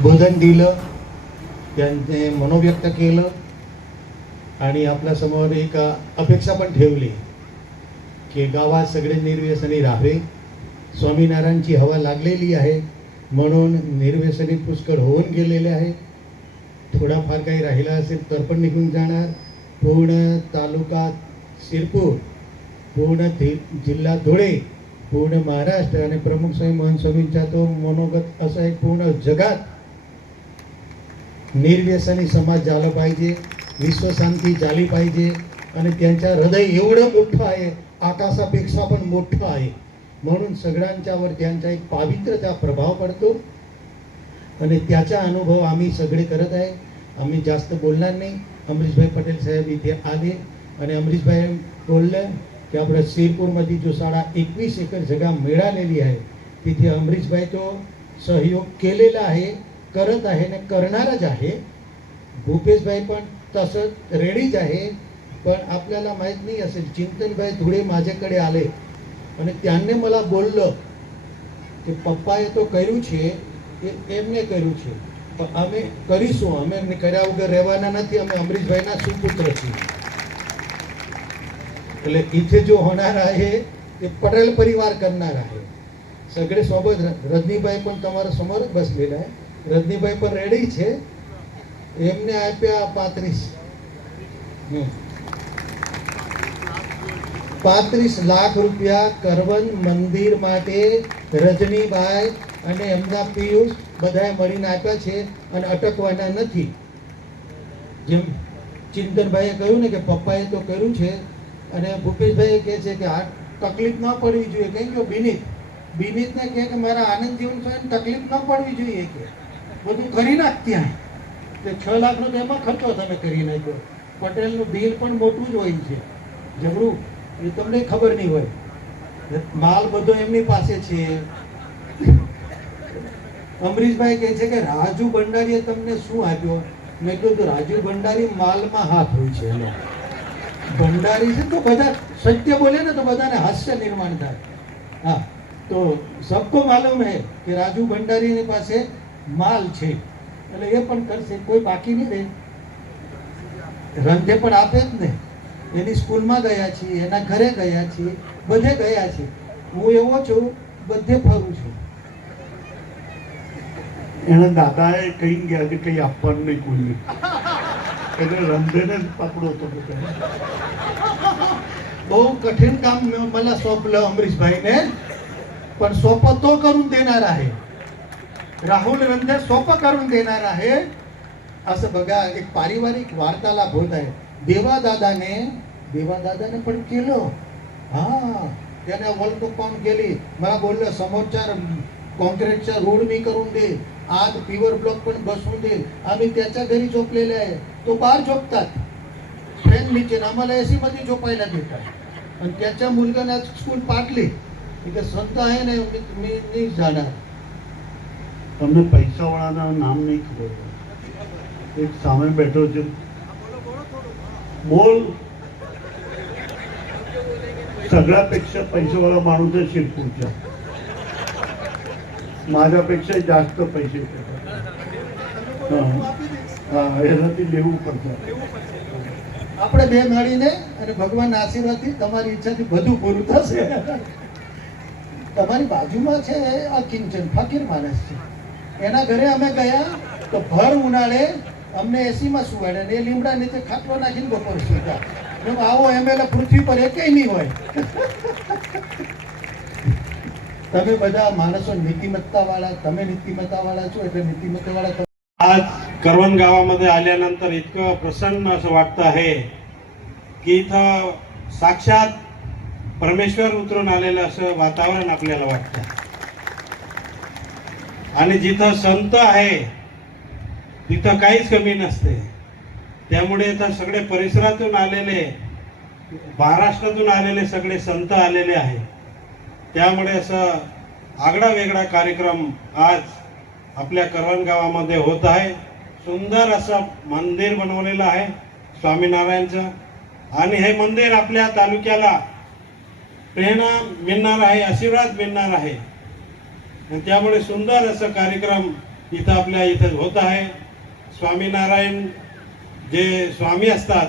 बोधन दिलं, त्यांचे मनोव्यक्त केलं आणि आपल्यासमोर एक अपेक्षा पण ठेवली की गावात सगळे निर्व्यसनी राहावे. स्वामीनारायणची हवा लागलेली आहे म्हणून निर्व्यसनी पुष्कळ होऊन गेलेले आहे. थोडाफार काही राहिला असेल तर पण निघून जाणार. पूर्ण तालुका शिरपूर, पूर्ण जिल्हा धुळे, पूर्ण महाराष्ट्र आणि प्रमुख स्वामी मोहन स्वामींचा तो मनोगत असं आहे, पूर्ण जगात निर्व्यसनी समाज झाला पाहिजे, विश्वशांती झाली पाहिजे. आणि त्यांच्या हृदय एवढं मोठं आहे, आकाशापेक्षा पण मोठं आहे, म्हणून सगळ्यांच्यावर त्यांचा एक पावित्र्याचा प्रभाव पडतो आणि त्याचा अनुभव आम्ही सगळे करत आहे. आम्ही जास्त बोलणार नाही. अमरीशभाई पटेल साहेब इथे आले आणि अमरीशभाई बोललं की आपल्या शिरपूरमध्ये जो 21.5 एकर जागा मिळालेली आहे तिथे अमरीशभाई तो सहयोग केलेला आहे, करत आहे आणि करणारच आहे. भूपेशभाई पण तसंच रेडीच आहे. पण आपल्याला माहीत नाही असेल, चिंतनभाई धुळे माझ्याकडे आले અને त्यांनी मला બોલ્યો કે પપ્પાએ તો કર્યું છે એ એમને કર્યું છે પણ અમે કરીશું, અમે એમને કર્યા વગર રહેવાના નથી, અમે અમરીશભાઈના સુપુત્ર છીએ. એટલે इथे जो होणार आहे ते पटेल परिवार करणार आहे. सगळे सोबत. रजनीभाई पण તમારા સમોર જ બસલેલા आहे. रजनीभाई પણ રેડી છે. એમને આપ્યા 35 લાખ રૂપિયા કરવન મંદિર માટે રજનીભાઈ અને એમના પિયુષ બધાએ મળીને આપ્યા છે અને અટકવાના નથી. જેમ ચિંતનભાઈએ કહ્યું ને કે પપ્પાએ તો કર્યું છે અને ભૂપેશભાઈએ કહે છે કે આ તકલીફ ન પડવી જોઈએ. કેમ કે વિનીતને કહે કે મારા આનંદ જીવન સ્વામીને તકલીફ ન પડવી જોઈએ, કે બધું કરી નાખ ત્યાં. તે 6 લાખનો તો એમાં ખર્ચો તમે કરી નાખ્યો. પટેલનું બિલ પણ મોટું જ હોય છે, જબરું. એ તમને ખબર નહીં હોય. માલ બધો એમની પાસે છે. અમરીશભાઈ કહે છે કે રાજુ ભંડારીએ તમને શું આપ્યો? મેં કીધું રાજુ ભંડારી માલમાં હાથ હોય છે. એનો ભંડારી છે તો બધા સત્ય બોલે ને તો બધાને હાસ્ય નિર્માણ થાય. હા, તો સબકો માલુમ હે કે રાજુ ભંડારીની પાસે માલ છે એટલે એ પણ કરશે, કોઈ બાકી નહીં રહે. રંધે પણ આપે જ ને. એની સ્કૂલમાં ગયા છીએ, એના ઘરે ગયા છીએ, બધે ગયા છીએ. હું એવો છું, બધે ફરું છું. એના દાદાએ કહી ગયા કે કંઈ આપવાનું નહીં કોઈને, એટલે રંધેને જ પકડો તો. બહુ કઠીण काम मला सोपलं अमरीशभाईने, पण सोपं तो करून देणार आहे. राहुल रंधे सोपं करून देणार आहे. असं बघा, एक पारिवारिक वार्तालाप होत आहे. देवादादाने पण केलं. हा, त्याने वर्ल्ड कप पाहून गेली. मला बोललं समोरच्या कॉन्क्रीटचा रोड मी करून दे, आज प्युअर ब्लॉक पण बसवून दे. आम्ही त्याच्या घरी झोपलेले आहे, तो बाहेर झोपतात फॅन नीचे, आम्हाला एसी मध्ये झोपायला देतात. आणि त्याच्या मुलगाने स्कूल पाटली. तिथे संत आहे ना, मी नाही जाणार. તમને પૈસાવાળાના નામ નહીં ખબર. એક સામે બેઠો છે, બોલ. सगळ्यापेक्षा पैसेवाला माणूस आहे शिरपूरच्या. माझ्यापेक्षा जास्त पैसे એનાથી લેવું પડશે. આપણે બે મળીને અને ભગવાનના આશીર્વાદથી તમારી ઈચ્છાથી બધું પૂરું થશે. તમારી બાજુમાં છે આ કિંચન, ફકીર માણસ છે. એના ઘરે અમે ગયા તો ભર ઉનાળે અમને એસીમાં સુવાડે ને એ લીમડા નીચે ખાટલો નાખીને બપોર સુતા. આવો એમએલએ પૃથ્વી પર એકેય નહીં હોય. તમે બધા માણસો નીતિમત્તાવાળા, તમે નીતિमत्तावाळा છો એટલે નીતિमत्तावाळा. आज करवण गावामध्ये आल्यानंतर इतकं प्रसन्न असं वाटतं आहे की इथं साक्षात परमेश्वर उतरून आलेलं असं वातावरण आपल्याला वाटतं. आणि जिथं संत आहे तिथं काहीच कमी नसते. त्यामुळे इथं सगळे परिसरातून आलेले, महाराष्ट्रातून आलेले सगळे संत आलेले आहे. त्यामुळे असं आगळा वेगळा कार्यक्रम आज आपल्या करवण गावामध्ये होत आहे. सुंदर असं मंदिर बनवलेलं आहे स्वामीनारायणचं. आणि हे मंदिर आपल्या तालुक्याला प्रेरणा मिळणार आहे, आशीर्वाद मिळणार आहे. त्यामुळे सुंदर असं कार्यक्रम इथं आपल्या इथं होत आहे. स्वामीनारायण जे स्वामी असतात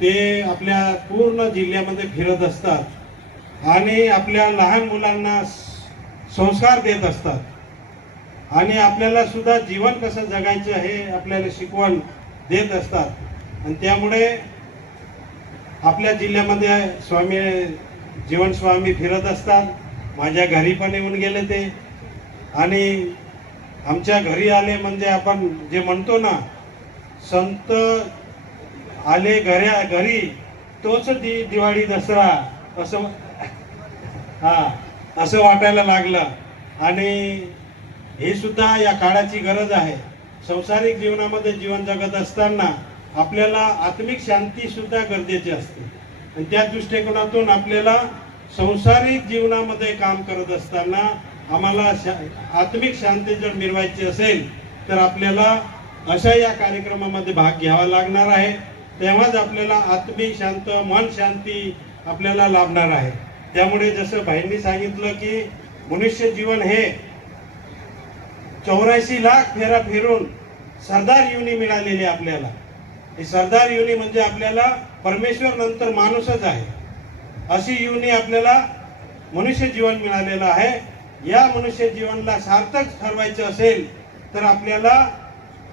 ते आपल्या पूर्ण जिल्ह्यामध्ये फिरत असतात आणि आपल्या लहान मुलांना संस्कार देत असतात आणि आपल्याला सुद्धा जीवन कसं जगायचं हे आपल्याला शिकवण देत असतात. आणि त्यामुळे आपल्या जिल्ह्यामध्ये स्वामी जीवन स्वामी फिरत असतात. माझ्या घरी पण येऊन गेले ते आणि आमच्या घरी आले म्हणजे आपण जे म्हणतो ना, संत आले घरी तोच दिवाळी दसरा असं असं वाटायला लागलं. आणि हे सुद्धा या काळाची गरज आहे. संसारिक जीवनामध्ये जीवन जगत असताना आपल्याला आत्मिक शांती सुद्धा गरजेची असते आणि त्या दृष्टिकोनातून आपल्याला संसारिक जीवनामध्ये काम करत असताना आम्हाला आत्मिक शांती जर मिळवायची असेल तर आपल्याला अशा या कार्यक्रमामध्ये भाग घ्यावा लागणार आहे. तेव्हाच आपल्याला आत्मिक शांत मन शांती आपल्याला लाभणार आहे. त्यामुळे जसं भाईंनी सांगितलं की मनुष्य जीवन हे 84 लाख फेरा फिरून सरदार योनी मिळालेली आपल्याला. ही सरदार योनी म्हणजे आपल्याला परमेश्वर नंतर माणूसच आहे अशी योनी आपल्याला मनुष्य जीवन मिळालेलं आहे. या मनुष्य जीवनाला सार्थक ठरवायचं असेल तर आपल्याला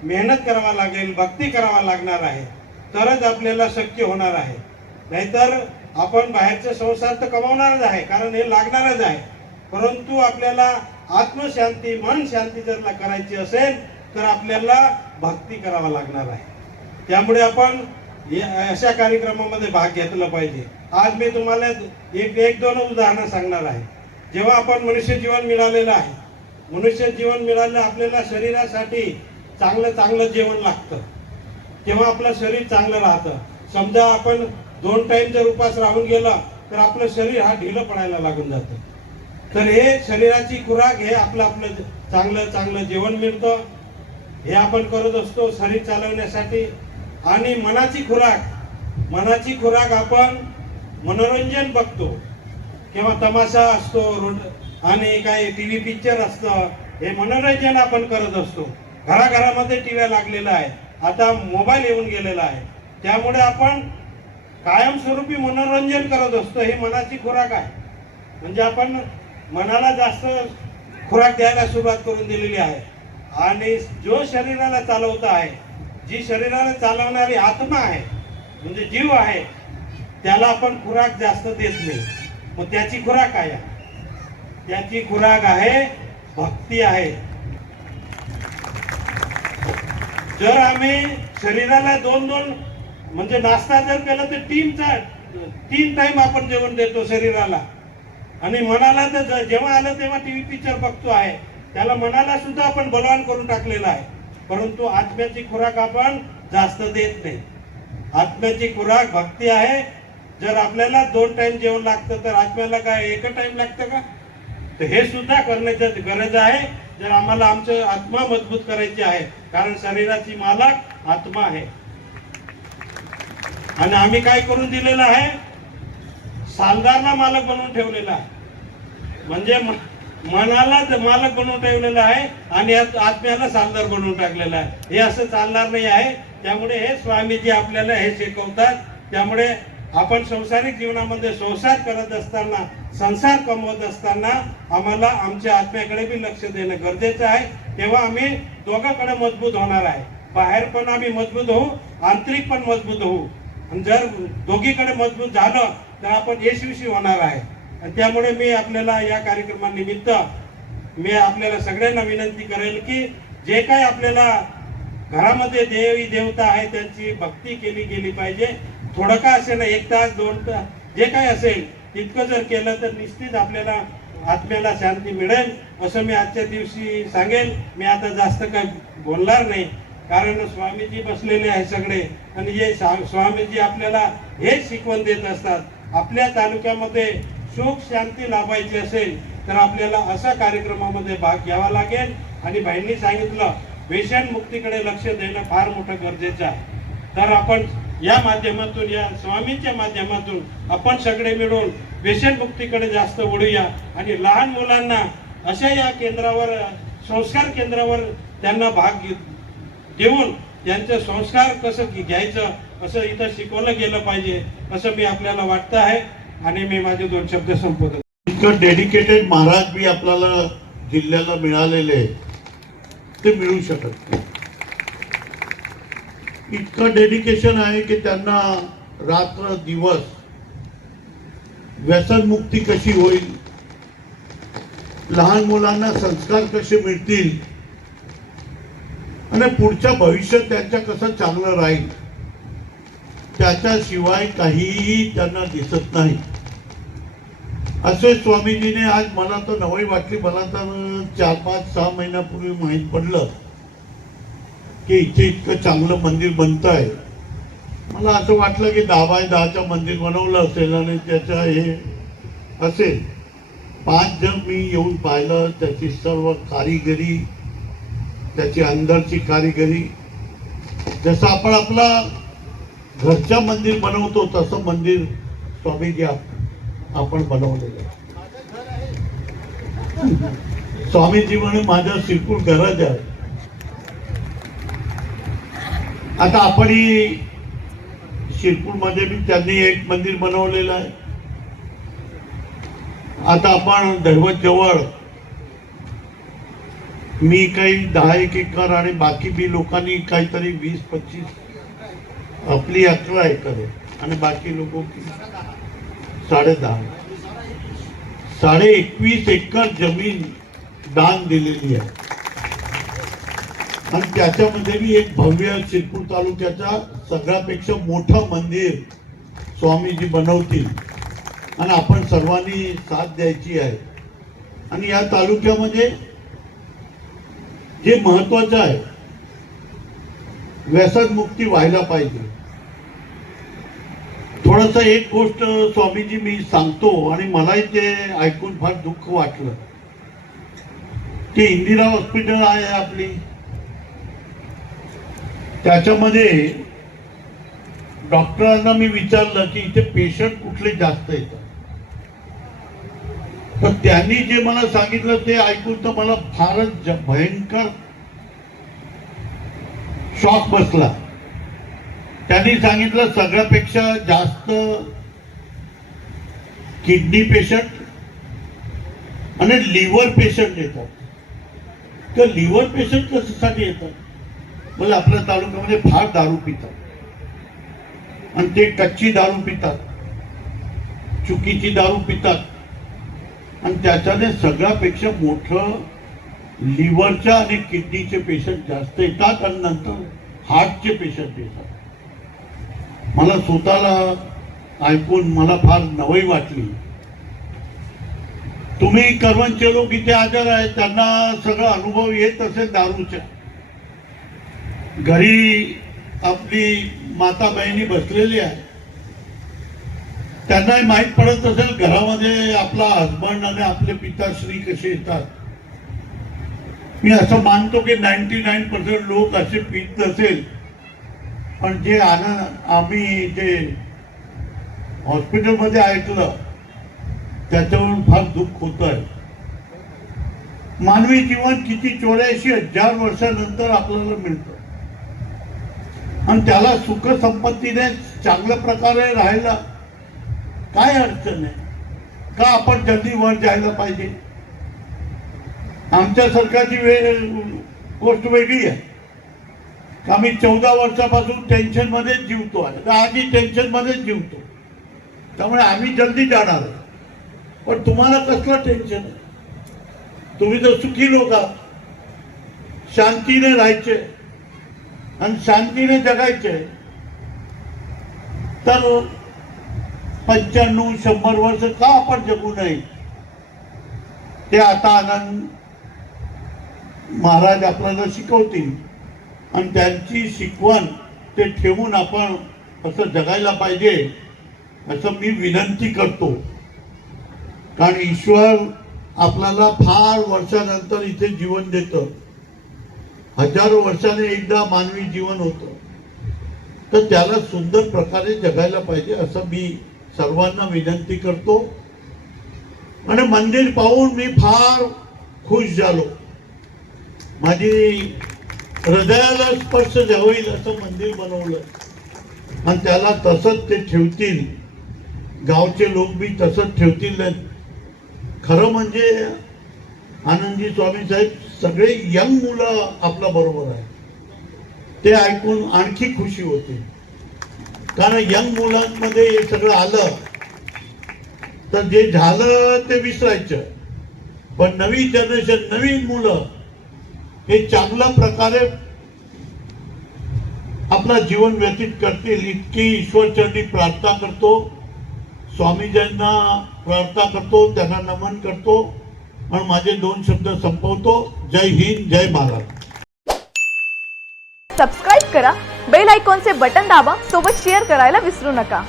मेहनत करावा लागेल, भक्ती करावा लागणार आहे, तरच आपल्याला शक्य होणार आहे. नाहीतर आपण बाहेरचे संसार तर कमावणारच आहे, कारण हे लागणारच आहे, परंतु आपल्याला आत्मशांती मन शांती जर करायची असेल तर आपल्याला भक्ती करावा लागणार आहे. त्यामुळे आपण अशा कार्यक्रमामध्ये भाग घेतला पाहिजे. आज मी तुम्हाला एक दोन उदाहरणं सांगणार आहे. जेव्हा आपण मनुष्य जीवन मिळालेलं आहे, मनुष्य जीवन मिळालं आपल्याला शरीरासाठी चांगलं जेवण लागतं, तेव्हा आपलं शरीर चांगलं राहतं. समजा आपण 2 टाइम जर उपास राहून गेला तर आपलं शरीर हा ढिलं पडायला लागून जातं. तर हे शरीराची खुराक हे आपलं चांगलं जेवण मिळतं, हे आपण करत असतो शरीर चालवण्यासाठी. आणि मनाची खुराक आपण मनोरंजन बघतो, किंवा तमाशा असतो आणि काही टीव्ही पिक्चर असतं, हे मनोरंजन आपण करत असतो. घराघरामध्ये टीव्ही लागलेला आहे, आता मोबाईल येऊन गेलेला आहे, त्यामुळे आपण कायमस्वरूपी मनोरंजन करत असतो. ही मनाची खुराक आहे. म्हणजे आपण मनाला जास्त खुराक द्यायला सुरुवात करून दिलेली आहे. आणि जो शरीराला चालवता आहे, जी शरीराला चालवणारी आत्मा आहे म्हणजे जीव आहे, त्याला आपण खुराक जास्त देत नाही. मग त्याची खुराक आहे, त्याची खुराक आहे भक्ती आहे. जर आम्ही शरीराला दोन म्हणजे नाश्ता जर केला तर 3 टाइम आपण जेवण देतो शरीराला, आणि मनाला तर जेव्हा आलं तेव्हा टीव्ही पिक्चर बघतो आहे, त्याला मनाला सुद्धा आपण बलवान करून टाकलेला आहे. परंतु आत्म्याची खुराक आपण जास्त देत नाही. आत्म्याची खुराक भक्ती आहे. जर आपल्याला 2 टाइम जेवण लागतं तर आत्म्याला काय 1 टाइम लागतं का? तर हे सुद्धा करण्याची गरज आहे जर आम्हाला आमचं आत्मा मजबूत करायची आहे, कारण शरीराची मालक आत्मा आहे. आणि आम्ही काय करून दिलेलं आहे, सालदारला मालक बनवून ठेवलेला आहे. म्हणजे मनाला मालक बनवून ठेवलेला आहे आणि आत्म्याला सालदार बनवून टाकलेला आहे. हे असं चालणार नाही आहे. त्यामुळे हे स्वामीजी आपल्याला हे शिकवतात. त्यामुळे आपण संसारिक जीवनामध्ये संसार करत असताना, संसार कमवत असताना आम्हाला आमच्या आत्म्याकडे बी लक्ष देणं गरजेचं आहे. तेव्हा आम्ही दोघांकडे मजबूत होणार आहे. बाहेर पण आम्ही मजबूत होऊ, आंतरिक पण मजबूत होऊ. आणि जर दोघीकडे मजबूत झालं तर आपण यशस्वी होणार आहे. आणि त्यामुळे मी आपल्याला या कार्यक्रमानिमित्त मी आपल्याला सगळ्यांना विनंती करेल की जे काही आपल्याला घरामध्ये देवी देवता आहे त्यांची भक्ती केली गेली पाहिजे. थोडं का असेल ना, 1 तास 2 तास जे काही असेल तितकं जर केलं तर निश्चित आपल्याला आत्म्याला शांती मिळेल असं मी आजच्या दिवशी सांगेल. मी आता जास्त काही बोलणार नाही, कारण स्वामीजी बसलेले आहे सगळे, आणि हे स्वामीजी आपल्याला हेच शिकवण देत असतात. आपल्या तालुक्यामध्ये सुख शांती लाभायची असेल तर आपल्याला अशा कार्यक्रमामध्ये भाग घ्यावा लागेल. आणि भाईंनी सांगितलं व्यसन मुक्तीकडे लक्ष देणं फार मोठं गरजेचं आहे. तर आपण या माध्यमातून, या स्वामींच्या माध्यमातून आपण सगळे मिळून व्यसन मुक्तीकडे जास्त वळूया आणि लहान मुलांना अशा या केंद्रावर संस्कार केंद्रावर त्यांना भाग देऊन त्यांचे संस्कार कसं घ्यायचं असं इथं शिकवलं गेलं पाहिजे असं मी आपल्याला वाटतं आहे. आणि मी माझे 2 शब्द संपवतो. इतकं डेडिकेटेड महाराज बी आपल्याला जिल्ह्याला मिळालेले ते मिळू शकत नाही. इतकं डेडिकेशन आहे की त्यांना रात्र दिवस व्यसनमुक्ती कशी होईल, लहान मुलांना संस्कार कसे मिळतील आणि पुढच्या भविष्यात त्यांच्या कसं चांगलं राहील त्याच्याशिवाय काहीही त्यांना दिसत नाही. असे स्वामीजीने आज मला तर नवई वाटली. मला तर 4-5-6 महिन्यापूर्वी माहीत पडलं की इथे इतकं चांगलं मंदिर बनत आहे. मला असं वाटलं की 10x10चं मंदिर बनवलं असेल आणि त्याच्या हे असेल. 5 जण मी येऊन पाहिलं, त्याची सर्व कारिगिरी, त्याची अंदरची कारिगिरी, जसं आपण आपला घरच्या मंदिर बनवतो तसं मंदिर स्वामीजी आपण बनवलेलं. स्वामीजी म्हणे माझं शिरपूर घरच आहे. आता आपण शिरपूर मध्ये बी त्यांनी एक मंदिर बनवलेलं आहे. आता आपण दैवत जवळ मी काही 10-1 एकर आणि बाकी बी लोकांनी काहीतरी 20-25, आपली 11 एकर आहे आणि बाकी लोक 10.5, 21.5 एकर जमीन दान दिलेली आहे. आणि त्याच्यामध्ये बी एक भव्य शिरपूर तालुक्याचा सगळ्यापेक्षा मोठं मंदिर स्वामीजी बनवतील आणि आपण सर्वांनी साथ द्यायची आहे. आणि या तालुक्यामध्ये जे महत्वाचं आहे, व्यसनमुक्ती व्हायला पाहिजे. थोडस एक गोष्ट स्वामीजी मी सांगतो आणि मलाही ते ऐकून फार दुःख वाटलं की इंदिरा हॉस्पिटल आहे आपली, त्याच्यामध्ये डॉक्टरांना मी विचारलं की इथे पेशंट कुठले जास्त येतात, तर त्यांनी जे मला सांगितलं ते ऐकून तर मला फारच भयंकर शॉक बसला. त्यांनी सांगितलं सगळ्यापेक्षा जास्त किडनी पेशंट आणि लिव्हर पेशंट येतात. तर लिव्हर पेशंट कशासाठी येतात? म्हणजे आपल्या तालुक्यामध्ये फार दारू पितात आणि ते कच्ची दारू पितात, चुकीची दारू पितात आणि त्याच्याने सगळ्यापेक्षा मोठं लिव्हरच्या आणि किडनीचे पेशंट जास्त येतात आणि नंतर हार्टचे पेशंट येतात. मला स्वतःला ऐकून मला फार नवई वाटली. तुम्ही करवंचे लोक इथे हजर आहेत, त्यांना सगळं अनुभव येत असेल दारूच्या. घरी आपली माता बहिणी बसलेली आहे, त्यांनाही माहीत पडत असेल घरामध्ये आपला हसबंड आणि आपले पिताश्री कसे येतात. मी असं मानतो की 99% लोक असे पित नसेल, पण जे आम्ही जे हॉस्पिटलमध्ये ऐकलं त्याच्यावरून फार दुःख होत आहे. मानवी जीवन किती 84,000 वर्षानंतर आपल्याला मिळतं आणि त्याला सुख संपत्तीने चांगल्या प्रकारे राहायला काय अडचण आहे? का आपण जल्दी वर जायला पाहिजे? आमच्या सरकारची गोष्ट वेगळी आहे. आम्ही 14 वर्षापासून टेन्शन मध्येच जीवतो आहे, आधी टेन्शन मध्येच जीवतो, त्यामुळे आम्ही जल्दी जाणार आहे. पण तुम्हाला कसलं टेन्शन आहे? तुम्ही तर सुखी लोक आहात. शांतीने राहायचे आणि शांतीने जगायचे. तर 95-100 वर्ष का आपण जगू नये? ते आता आनंद महाराज आपल्याला शिकवतील आणि त्यांची शिकवण ते ठेवून आपण असं जगायला पाहिजे असं मी विनंती करतो. कारण ईश्वर आपल्याला फार वर्षानंतर इथे जीवन देतं. हजारो वर्षाने एकदा मानवी जीवन होतं, तर त्याला सुंदर प्रकारे जगायला पाहिजे असं मी सर्वांना विनंती करतो. आणि मंदिर पाहून मी फार खुश झालो. माझी हृदयाला स्पर्श होईल असं मंदिर बनवलं आणि त्याला तसंच ते ठेवतील. गावचे लोक बी तसंच ठेवतील. खरं म्हणजे आनंदजी स्वामी साहेब सगळे यंग मुलं आपल्या बरोबर आहे. ते ऐकून आणखी खुशी होते, कारण यंग मुलांमध्ये हे सगळं आलं तर जे झालं ते विसरायचं, पण नवी जनरेशन, नवीन मुलं हे चांगल्या प्रकारे आपला जीवन व्यतीत करतील इतकी ईश्वरचरणी प्रार्थना करतो. स्वामीजींना प्रार्थना करतो, त्यांना नमन करतो आणि माझे 2 शब्द संपवतो. जय हिंद, जय महाराज. सबस्क्राईब करा, बेल आयकॉनचे बटन दाबा, सोबत शेअर करायला विसरू नका.